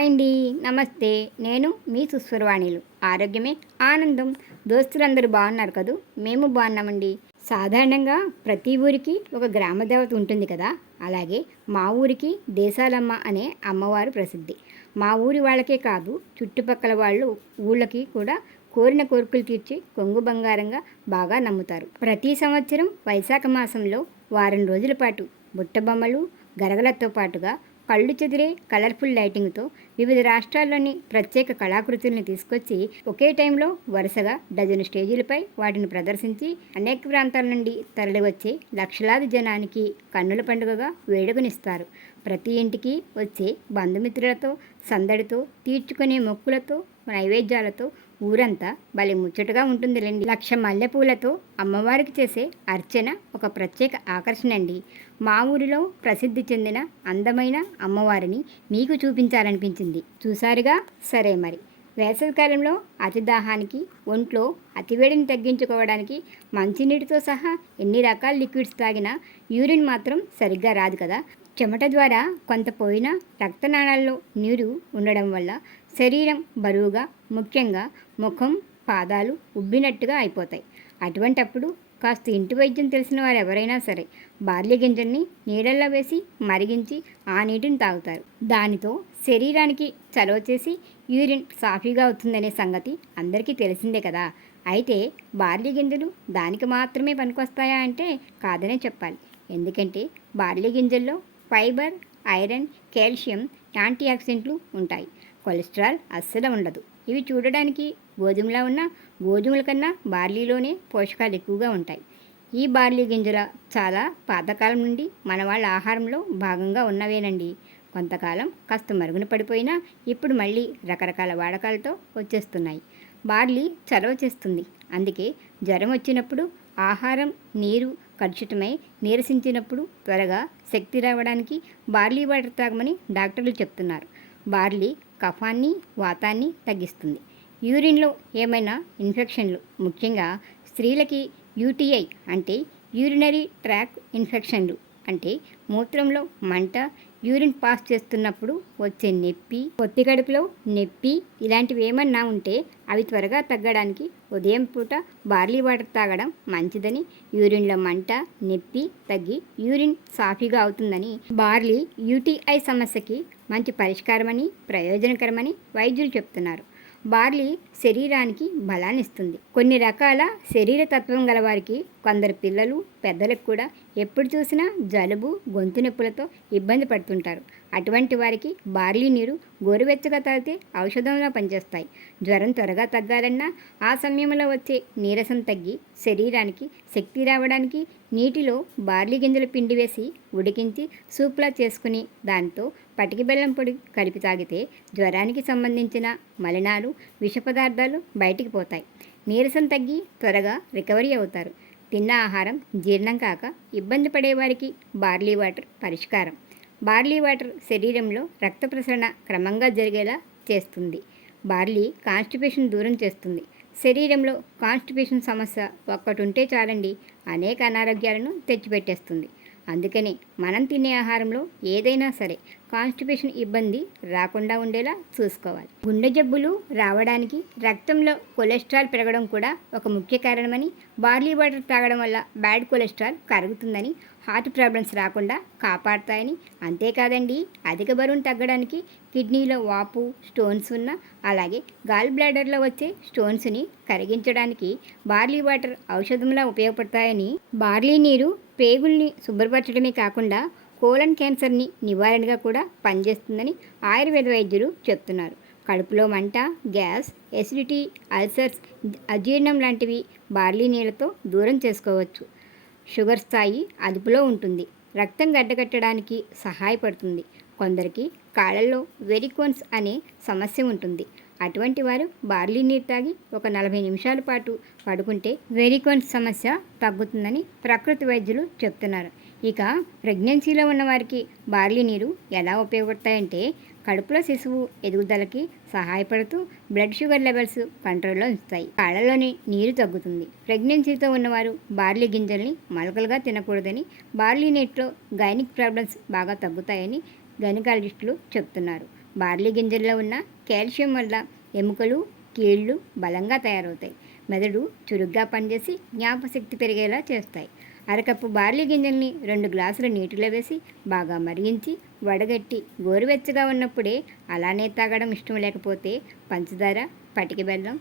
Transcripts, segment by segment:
Hi అండి. నమస్తే. నేను మీ సుస్వరవాణిలు. ఆరోగ్యమే ఆనందం. దోస్తులందరూ బాగున్నారు కదూ? మేము బాగున్నామండి. సాధారణంగా ప్రతి ఊరికి ఒక గ్రామ దేవత ఉంటుంది కదా, అలాగే మా ఊరికి దేశాలమ్మ అనే అమ్మవారు ప్రసిద్ధి. మా ఊరి వాళ్ళకే కాదు, చుట్టుపక్కల వాళ్ళు ఊళ్ళకి కూడా కోరిన కోరికలు తీర్చి కొంగు బంగారంగా బాగా నమ్ముతారు. ప్రతి సంవత్సరం వైశాఖ మాసంలో వారం రోజుల పాటు బుట్టబొమ్మలు, గరగలతో పాటుగా కళ్ళు చెదిరే కలర్ఫుల్ లైటింగ్తో వివిధ రాష్ట్రాల్లోని ప్రత్యేక కళాకృతుల్ని తీసుకొచ్చి ఒకే టైంలో వరుసగా డజను స్టేజీలపై వాటిని ప్రదర్శించి అనేక ప్రాంతాల నుండి తరలివచ్చే లక్షలాది జనానికి కన్నుల పండుగగా వేడుకనిస్తారు. ప్రతి ఇంటికి వచ్చే బంధుమిత్రులతో, సందడితో, తీర్చుకునే మొక్కులతో, నైవేద్యాలతో ఊరంతా భలే ముచ్చటగా ఉంటుందిలేండి. లక్ష మల్లెపూలతో అమ్మవారికి చేసే అర్చన ఒక ప్రత్యేక ఆకర్షణ అండి. మా ఊరిలో ప్రసిద్ధి చెందిన అందమైన అమ్మవారిని మీకు చూపించాలనిపించింది. చూసారుగా, సరే మరి. వేసవికాలంలో అతిదాహానికి, ఒంట్లో అతివేడిని తగ్గించుకోవడానికి మంచినీటితో సహా ఎన్ని రకాల లిక్విడ్స్ తాగినా యూరిన్ మాత్రం సరిగ్గా రాదు కదా. చెమట ద్వారా కొంత పోయిన రక్తనాళాల్లో నీరు ఉండడం వల్ల శరీరం బరువుగా, ముఖ్యంగా ముఖం, పాదాలు ఉబ్బినట్టుగా అయిపోతాయి. అటువంటప్పుడు కాస్త ఇంటి వైద్యం తెలిసిన వారు ఎవరైనా సరే బార్లీ గింజల్ని నీళ్ళల్లో వేసి మరిగించి ఆ నీటిని తాగుతారు. దానితో శరీరానికి చలవ చేసి యూరిన్ సాఫీగా అవుతుందనే సంగతి అందరికీ తెలిసిందే కదా. అయితే బార్లీ గింజలు దానికి మాత్రమే పనికొస్తాయా అంటే కాదనే చెప్పాలి. ఎందుకంటే బార్లీ గింజల్లో ఫైబర్, ఐరన్, కాల్షియం, యాంటీ ఆక్సిడెంట్లు ఉంటాయి. కొలెస్ట్రాల్ అస్సలు ఉండదు. ఇవి చూడడానికి గోధుమలా ఉన్న గోధుమల కన్నా బార్లీలోనే పోషకాలు ఎక్కువగా ఉంటాయి. ఈ బార్లీ గింజల చాలా పాతకాలం నుండి మన వాళ్ళ ఆహారంలో భాగంగా ఉన్నవేనండి. కొంతకాలం కాస్త మరుగున పడిపోయినా ఇప్పుడు మళ్ళీ రకరకాల వాడకాలతో వచ్చేస్తున్నాయి. బార్లీ చలవ చేస్తుంది. అందుకే జ్వరం వచ్చినప్పుడు, ఆహారం, నీరు కలుషితమై నీరసించినప్పుడు త్వరగా శక్తి రావడానికి బార్లీ వాటర్ తాగమని డాక్టర్లు చెప్తున్నారు. బార్లీ కఫాన్ని, వాతాన్ని తగ్గిస్తుంది. యూరిన్లో ఏమైనా ఇన్ఫెక్షన్లు, ముఖ్యంగా స్త్రీలకి యూటీఐ అంటే యూరినరీ ట్రాక్ ఇన్ఫెక్షన్లు అంటే మూత్రంలో మంట, యూరిన్ పాస్ చేస్తున్నప్పుడు వచ్చే నొప్పి, పొత్తి కడుపులో నొప్పి ఇలాంటివి ఏమన్నా ఉంటే అవి త్వరగా తగ్గడానికి ఉదయం పూట బార్లీ వాటర్ తాగడం మంచిదని, యూరిన్లో మంట, నొప్పి తగ్గి యూరిన్ సాఫీగా అవుతుందని, బార్లీ యూటీఐ సమస్యకి మంచి పరిష్కారమని, ప్రయోజనకరమని వైద్యులు చెప్తున్నారు. బార్లీ శరీరానికి బలాన్ని ఇస్తుంది. కొన్ని రకాల శరీర తత్వం గలవారికి, కొందరు పిల్లలు, పెద్దలకు కూడా ఎప్పుడు చూసినా జలుబు, గొంతు నొప్పులతో ఇబ్బంది పడుతుంటారు. అటువంటి వారికి బార్లీ నీరు గోరువెచ్చగా తాగితే ఔషధంలా పనిచేస్తాయి. జ్వరం త్వరగా తగ్గాలన్నా, ఆ సమయంలో వచ్చే నీరసం తగ్గి శరీరానికి శక్తి రావడానికి నీటిలో బార్లీ గింజల పిండి వేసి ఉడికించి సూప్లా చేసుకుని దానితో పటికి బెల్లం పొడి కలిపి తాగితే జ్వరానికి సంబంధించిన మలినాలు, విష పదార్థాలు బయటికి పోతాయి. నీరసం తగ్గి త్వరగా రికవరీ అవుతారు. తిన్న ఆహారం జీర్ణం కాక ఇబ్బంది పడేవారికి బార్లీ వాటర్ పరిష్కారం. బార్లీ వాటర్ శరీరంలో రక్త ప్రసరణ క్రమంగా జరిగేలా చేస్తుంది. బార్లీ కాన్స్టిపేషన్ దూరం చేస్తుంది. శరీరంలో కాన్స్టిపేషన్ సమస్య ఒక్కటి ఉంటే చాలండి, అనేక అనారోగ్యాలను తెచ్చిపెట్టేస్తుంది. అందుకని మనం తినే ఆహారంలో ఏదైనా సరే కాన్స్టిపేషన్ ఇబ్బంది రాకుండా ఉండేలా చూసుకోవాలి. గుండె జబ్బులు రావడానికి రక్తంలో కొలెస్ట్రాల్ పెరగడం కూడా ఒక ముఖ్య కారణమని, బార్లీ వాటర్ తాగడం వల్ల బ్యాడ్ కొలెస్ట్రాల్ కరుగుతుందని, హార్ట్ ప్రాబ్లమ్స్ రాకుండా కాపాడతాయని, అంతేకాదండి అధిక బరువును తగ్గడానికి, కిడ్నీలో వాపు, స్టోన్స్ ఉన్న, అలాగే గాల్ బ్లాడర్లో వచ్చే స్టోన్స్ని కరిగించడానికి బార్లీ వాటర్ ఔషధంలా ఉపయోగపడతాయని, బార్లీ నీరు పేగుల్ని శుభ్రపరచడమే కాకుండా కోలన్ క్యాన్సర్ని నివారణగా కూడా పనిచేస్తుందని ఆయుర్వేద వైద్యులు చెప్తున్నారు. కడుపులో మంట, గ్యాస్, ఎసిడిటీ, అల్సర్స్, అజీర్ణం లాంటివి బార్లీ నీళ్ళతో దూరం చేసుకోవచ్చు. షుగర్ స్థాయి అదుపులో ఉంటుంది. రక్తం గడ్డకట్టడానికి సహాయపడుతుంది. కొందరికి కాళ్ళల్లో వెరికోన్స్ అనే సమస్య ఉంటుంది. అటువంటి వారు బార్లీ నీరు తాగి ఒక 40 నిమిషాల పాటు పడుకుంటే వెరికోన్స్ సమస్య తగ్గుతుందని ప్రకృతి వైద్యులు చెప్తున్నారు. ఇక ప్రెగ్నెన్సీలో ఉన్నవారికి బార్లీ నీరు ఎలా ఉపయోగపడతాయంటే, కడుపులో శిశువు ఎదుగుదలకి సహాయపడుతూ బ్లడ్ షుగర్ లెవెల్స్ కంట్రోల్లో ఉంచుతాయి. కాళ్ళలోని నీరు తగ్గుతుంది. ప్రెగ్నెన్సీతో ఉన్నవారు బార్లీ గింజల్ని మొలకలుగా తినకూడదని, బార్లీ నీటిలో గైనిక్ ప్రాబ్లమ్స్ బాగా తగ్గుతాయని గైనకాలజిస్టులు చెప్తున్నారు. బార్లీ గింజల్లో ఉన్న కాల్షియం వల్ల ఎముకలు కీళ్ళు బలంగా తయారవుతాయి. మెదడు చురుగ్గా పనిచేసి జ్ఞాపశక్తి పెరిగేలా చేస్తాయి. అరకప్పు బార్లీ గింజల్ని 2 గ్లాసుల నీటిలో వేసి బాగా మరిగించి వడగట్టి గోరువెచ్చగా ఉన్నప్పుడే అలానే తాగడం ఇష్టం లేకపోతే పంచదార, పటిక బెల్లం,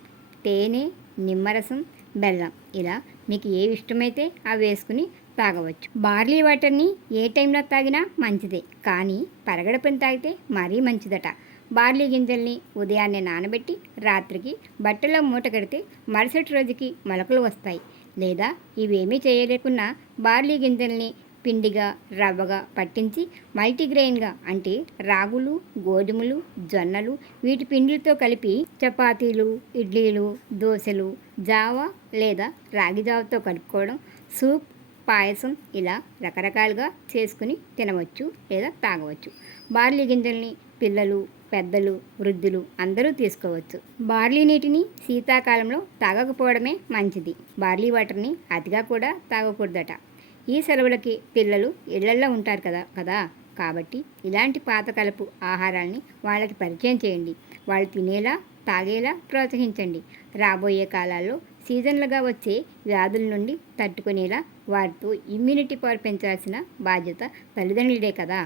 తేనె, నిమ్మరసం, బెల్లం ఇలా మీకు ఏవి ఇష్టమైతే అవి వేసుకుని తాగవచ్చు. బార్లీ వాటర్ని ఏ టైంలో తాగినా మంచిదే, కానీ పరగడుపున తాగితే మరీ మంచిదట. బార్లీ గింజల్ని ఉదయాన్నే నానబెట్టి రాత్రికి బట్టలో మూట కడితే మరుసటి రోజుకి మొలకలు వస్తాయి. లేదా ఇవేమీ చేయలేకున్నా బార్లీ గింజల్ని పిండిగా రవ్వగా పట్టించి మల్టీగ్రెయిన్గా అంటే రాగులు, గోధుమలు, జొన్నలు వీటి పిండిలతో కలిపి చపాతీలు, ఇడ్లీలు, దోశలు, జావా లేదా రాగి జావతో కలుపుకోవడం, సూప్, పాయసం ఇలా రకరకాలుగా చేసుకుని తినవచ్చు లేదా తాగవచ్చు. బార్లీ గింజల్ని పిల్లలు, పెద్దలు, వృద్ధులు అందరూ తీసుకోవచ్చు. బార్లీ నీటిని శీతాకాలంలో తాగకపోవడమే మంచిది. బార్లీ వాటర్ని అతిగా కూడా తాగకూడదట. ఈ సెలవులకి పిల్లలు ఇళ్లల్లో ఉంటారు కదా కాబట్టి ఇలాంటి పాతకాలపు ఆహారాల్ని వాళ్ళకి పరిచయం చేయండి. వాళ్ళు తినేలా తాగేలా ప్రోత్సహించండి. రాబోయే కాలాల్లో సీజన్లుగా వచ్చే వ్యాధుల నుండి తట్టుకునేలా వారితో ఇమ్యూనిటీ పవర్ పెంచాల్సిన బాధ్యత తల్లిదండ్రులదే కదా.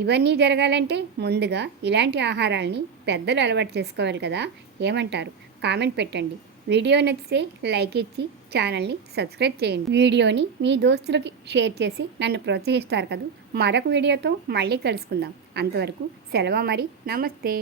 ఇవన్నీ జరగాలంటే ముందుగా ఇలాంటి ఆహారాల్ని పెద్దలు అలవాటు చేసుకోవాలి కదా. ఏమంటారు? కామెంట్ పెట్టండి. వీడియో నచ్చితే లైక్ ఇచ్చి ఛానల్ని సబ్స్క్రైబ్ చేయండి. వీడియోని మీ దోస్తులకి షేర్ చేసి నన్ను ప్రోత్సహిస్తారు కదా. మరొక వీడియోతో మళ్ళీ కలుసుకుందాం. అంతవరకు సెలవు మరి. నమస్తే.